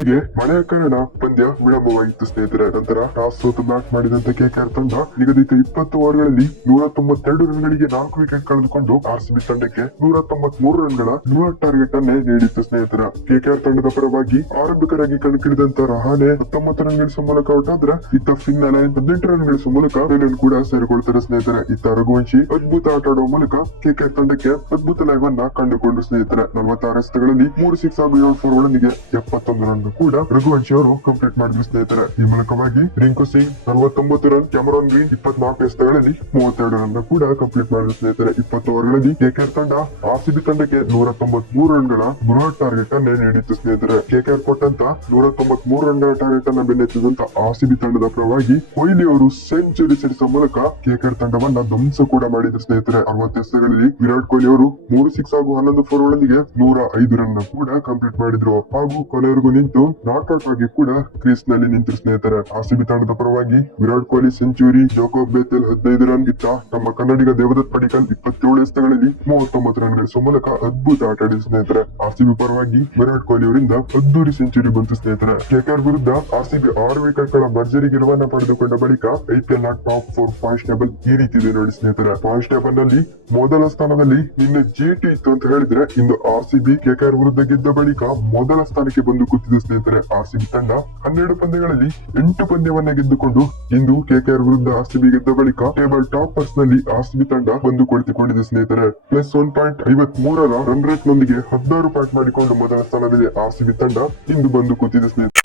ಹೀಗೆ ಮಳೆಯ ಕಾರಣ ಪಂದ್ಯ ವಿಳಂಬವಾಗಿತ್ತು ಸ್ನೇಹಿತರೆ. ನಂತರ ಟಾಸ್ ಸೋತು ಬ್ಯಾಟ್ ಮಾಡಿದಂತ ಕೆಕೆಆರ್ ತಂಡ ನಿಗದಿತ 20 ಓವರ್ಗಳಲ್ಲಿ 192 ರನ್ಗಳಿಗೆ 4 ವಿಕೆಟ್ ಕಳೆದುಕೊಂಡು ಆರ್ಸಿಬಿ ತಂಡಕ್ಕೆ 193 ರನ್ಗಳ ಬೃಹತ್ ಟಾರ್ಗೆಟ್ ಅನ್ನೇ ನೀಡಿತ್ತು ಸ್ನೇಹಿತರ. ಕೆಕೆಆರ್ ತಂಡದ ಪರವಾಗಿ ಆರಂಭಿಕರಾಗಿ ಕಣಕ್ಕಿಳಿದಂತ ರಹಾನೆ 19 ರನ್ ಗಳಿಸುವ ಮೂಲಕ ಔಟ್ ಆದ್ರೆ, ಇತ್ತ ಫಿನ್ ಅಲೈನ್ 18 ರನ್ ಗಳಿಸುವ ಮೂಲಕ ಫೈನಲ್ ಕೂಡ ಸೇರಿಕೊಳ್ತಾರೆ ಸ್ನೇಹಿತರೆ. ಇತ್ತ ರಘುವಂಶಿ ಅದ್ಭುತ ಆಟ ಆಡುವ ಮೂಲಕ ಕೆಕೆಆರ್ ತಂಡಕ್ಕೆ ಅದ್ಭುತ ಲೈವ್ ಅನ್ನ ಕಂಡುಕೊಂಡು ಸ್ನೇಹಿತರೆ. 46 ಎಸೆತಗಳಲ್ಲಿ 3 6 ಹಾಗೂ 7 4 ಗಳೊಂದಿಗೆ 71 ರನ್ ಕೂಡ ರಘುವಂಶಿ ಅವರು ಕಂಪ್ಲೀಟ್ ಮಾಡಿದ್ರು ಸ್ನೇಹಿತರೆ. ಈ ಮೂಲಕವಾಗಿ Rinku Singh 49 run, Cameron green 24 ಎಸೆತಗಳಲ್ಲಿ 32 run ಕೂಡ ಕಂಪ್ಲೀಟ್ ಮಾಡಿದ್ರು ಸ್ನೇಹಿತರೆ. 20 ಓವರ್ಗಳಲ್ಲಿ ಕೆಕೆಆರ್ ತಂಡ ಆರ್ಸಿಬಿ ತಂಡಕ್ಕೆ 193 ರನ್ಗಳ ಬೃಹತ್ ಟಾರ್ಗೆಟ್ ಅನ್ನೇ ನೀಡಿತ್ತು ಸ್ನೇಹಿತರೆ. ಕೆಕೆಆರ್ ಕೊಟ್ಟಂತ 193 ರನ್ಗಳ ಟಾರ್ಗೆಟ್ ಅನ್ನ ಬೆನ್ನತ್ತಿದಂತ ಆರ್ಸಿಬಿ ತಂಡದ ಪರವಾಗಿ ಕೊಹ್ಲಿ ಅವರು ಸೆಂಚುರಿ ಸಿಡಿಸುವ ಮೂಲಕ ಕೆಕೆಆರ್ ತಂಡವನ್ನ ಧ್ವಂಸ ಕೂಡ ಮಾಡಿದ್ರು ಸ್ನೇಹಿತರೆ. 60 ಎಸೆತಗಳಲ್ಲಿ ವಿರಾಟ್ ಕೊಹ್ಲಿ ಅವರು 3 6 ಹಾಗೂ 11 4 ಗಳೊಂದಿಗೆ 105 ರನ್ ಕೂಡ ಕಂಪ್ಲೀಟ್ ಮಾಡಿದ್ರು ಹಾಗೂ ಕೊನೆಯವರೆಗೂ ನಿಂತು ನಾಟ್ಔಟ್ ಆಗಿ ಕೂಡ ಕ್ರೀಸ್ ನಲ್ಲಿ ನಿಂತರು ಸ್ನೇಹಿತರೆ. ಆರ್ಸಿಬಿ ತಂಡದ ಪರವಾಗಿ ವಿರಾಟ್ ಕೊಹ್ಲಿ ಸೆಂಚುರಿ, ಜೋಕೋಬ್ ಬೇತೆಲ್ 15 ರನ್ ಇತ್ತ ನಮ್ಮ ಕನ್ನಡಿಗ ದೇವದತ್ ಪಡಿಕಲ್ 27 ಎಸೆತಗಳಲ್ಲಿ 39 ರನ್ ಗಳಿಸುವ ಮೂಲಕ ಅದ್ಭುತ ಆಟ ಆಡಿದ ಸ್ನೇಹಿತರೆ. ಆರ್ಸಿಬಿ ಪರವಾಗಿ ವಿರಾಟ್ ಕೊಹ್ಲಿ ಅವರಿಂದ ಅದ್ದೂರಿ ಸೆಂಚುರಿ ಬಂತು ಸ್ನೇಹಿತರೆ. ಕೆಕೆಆರ್ ವಿರುದ್ಧ ಆರ್ಸಿಬಿ 6 ವಿಕೆಟ್ ಗಳ ಭರ್ಜರಿ ಗೆಲುವನ್ನ ಪಡೆದುಕೊಂಡ ಬಳಿಕ ಐಪಿಎಲ್ ನ ಟಾಪ್ 4 ಪಾಯಿಂಟ್ಸ್ ಟೇಬಲ್ ಈ ರೀತಿ ಇದೆ ನೋಡಿ ಸ್ನೇಹಿತರೆ. ಪಾಯಿಂಟ್ಸ್ ಟೇಬಲ್ ನಲ್ಲಿ ಮೊದಲ ಸ್ಥಾನದಲ್ಲಿ ನಿನ್ನೆ ಜಿಟಿ ಇತ್ತು ಅಂತ ಹೇಳಿದ್ರೆ, ಇಂದು ಆರ್ಸಿಬಿ ಕೆಕೆಆರ್ ವಿರುದ್ಧ ಗೆದ್ದ ಬಳಿಕ ಮೊದಲ ಸ್ಥಾನಕ್ಕೆ ಬಂದು ಕೂತಿದೆ ಸ್ನೇಹಿತರೆ. ಆರ್ಸಿಬಿ ತಂಡ 12 ಪಂದ್ಯಗಳಲ್ಲಿ 8 ಪಂದ್ಯವನ್ನ ಗೆದ್ದುಕೊಂಡು ಇಂದು ಕೆಕೆಆರ್ ವಿರುದ್ಧ ಆರ್ಸಿಬಿ ಗೆದ್ದ ಬಳಿಕ ಟೇಬಲ್ ಟಾಪರ್ಸ್ ನಲ್ಲಿ ಆರ್ಸಿಬಿ ತಂಡ ಬಂದು ಕುಳಿತುಕೊಂಡಿದೆ ಸ್ನೇಹಿತರೆ. ಪ್ಲಸ್ 1.53 ರನ್ ರೇಟ್ ನೊಂದಿಗೆ 16 ಪಾಯಿಂಟ್ ಮಾಡಿಕೊಂಡು ಮೊದಲ ಸ್ಥಾನದಲ್ಲಿ ಆರ್ಸಿಬಿ ತಂಡ ಇಂದು ಬಂದು ಕೂತಿದೆ ಸ್ನೇಹಿತರೆ.